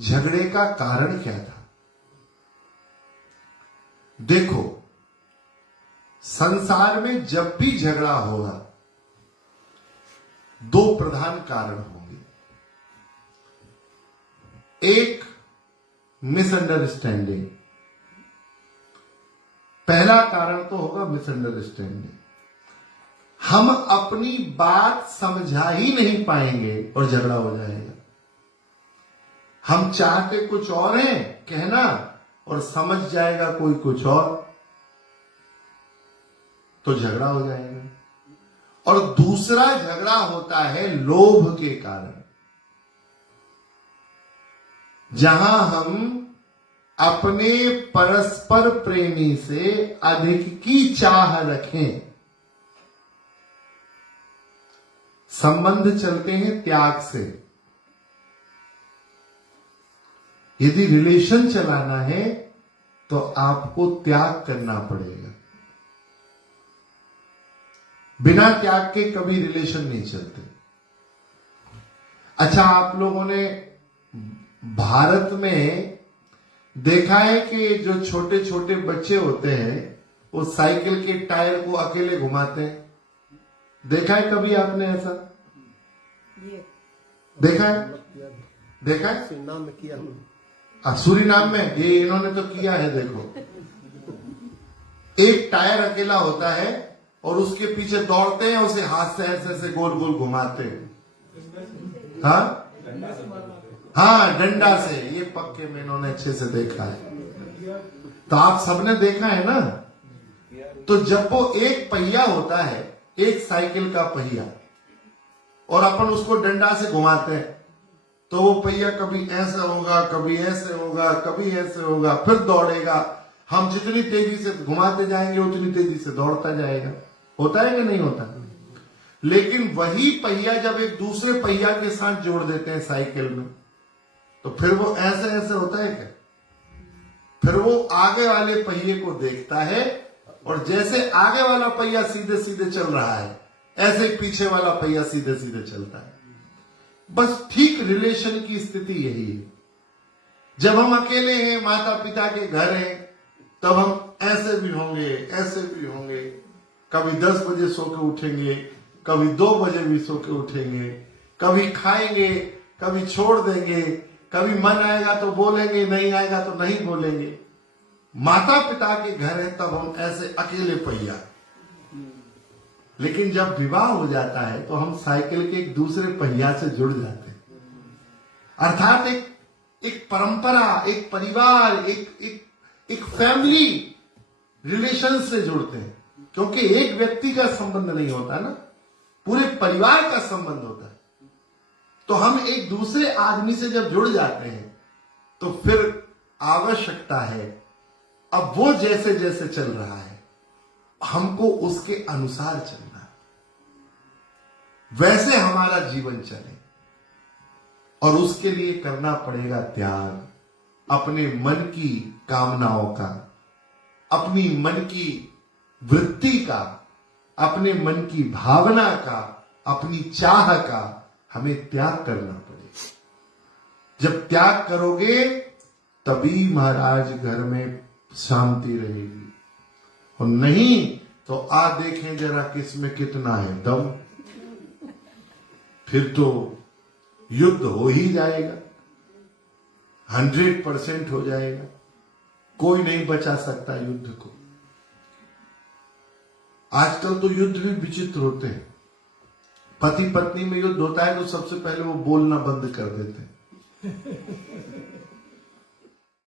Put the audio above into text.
झगड़े का कारण क्या था? देखो, संसार में जब भी झगड़ा होगा दो प्रधान कारण होंगे। एक, मिसअंडरस्टैंडिंग। पहला कारण तो होगा मिसअंडरस्टैंडिंग। हम अपनी बात समझा ही नहीं पाएंगे और झगड़ा हो जाएगा। हम चाहते कुछ और हैं कहना और समझ जाएगा कोई कुछ और, तो झगड़ा हो जाएगा। और दूसरा झगड़ा होता है लोभ के कारण, जहां हम अपने परस्पर प्रेमी से अधिक की चाह रखें। संबंध चलते हैं त्याग से। यदि रिलेशन चलाना है तो आपको त्याग करना पड़ेगा। बिना त्याग के कभी रिलेशन नहीं चलते। अच्छा, आप लोगों ने भारत में देखा है कि जो छोटे छोटे बच्चे होते हैं वो साइकिल के टायर को अकेले घुमाते हैं। देखा है कभी आपने ऐसा? देखा है? देखा है? सुरीनाम में किया। सूरीनाम में ये इन्होंने तो किया है। देखो, एक टायर अकेला होता है और उसके पीछे दौड़ते हैं, उसे हाथ से ऐसे ऐसे गोल गोल घुमाते हैं। हाँ, डंडा से। ये पक्के में इन्होंने अच्छे से देखा है। तो आप सबने देखा है ना? तो जब वो एक पहिया होता है, एक साइकिल का पहिया, और अपन उसको डंडा से घुमाते हैं, तो वो पहिया कभी ऐसे होगा, कभी ऐसे होगा, कभी ऐसे होगा, फिर दौड़ेगा। हम जितनी तेजी से घुमाते जाएंगे उतनी तेजी से दौड़ता जाएगा। होता है कि नहीं होता? लेकिन वही पहिया जब एक दूसरे पहिया के साथ जोड़ देते हैं साइकिल में, तो फिर वो ऐसे ऐसे होता है क्या? फिर वो आगे वाले पहिए को देखता है, और जैसे आगे वाला पहिया सीधे सीधे चल रहा है, ऐसे ही पीछे वाला पहिया सीधे सीधे चलता है। बस ठीक रिलेशन की स्थिति यही है। जब हम अकेले हैं, माता पिता के घर हैं, तब हम ऐसे भी होंगे, ऐसे भी होंगे। कभी 10 बजे सो के उठेंगे, कभी 2 बजे भी सो के उठेंगे, कभी खाएंगे, कभी छोड़ देंगे, कभी मन आएगा तो बोलेंगे, नहीं आएगा तो नहीं बोलेंगे। माता पिता के घर है तब हम ऐसे अकेले पहिया। लेकिन जब विवाह हो जाता है तो हम साइकिल के एक दूसरे पहिया से जुड़ जाते हैं। अर्थात एक परंपरा, एक परिवार, एक फैमिली रिलेशन से जुड़ते हैं। क्योंकि एक व्यक्ति का संबंध नहीं होता ना, पूरे परिवार का संबंध होता है। तो हम एक दूसरे आदमी से जब जुड़ जाते हैं तो फिर आवश्यकता है, अब वो जैसे जैसे चल रहा है हमको उसके अनुसार चलना है, वैसे हमारा जीवन चले। और उसके लिए करना पड़ेगा त्याग, अपने मन की कामनाओं का, अपनी मन की वृत्ति का, अपने मन की भावना का, अपनी चाह का हमें त्याग करना पड़ेगा। जब त्याग करोगे तभी महाराज घर में शांति रहेगी, और नहीं तो आ देखें जरा किसमें कितना है दम, फिर तो युद्ध हो ही जाएगा, 100% हो जाएगा। कोई नहीं बचा सकता युद्ध को। आजकल तो युद्ध भी विचित्र होते हैं। पति पत्नी में युद्ध होता है तो सबसे पहले वो बोलना बंद कर देते हैं।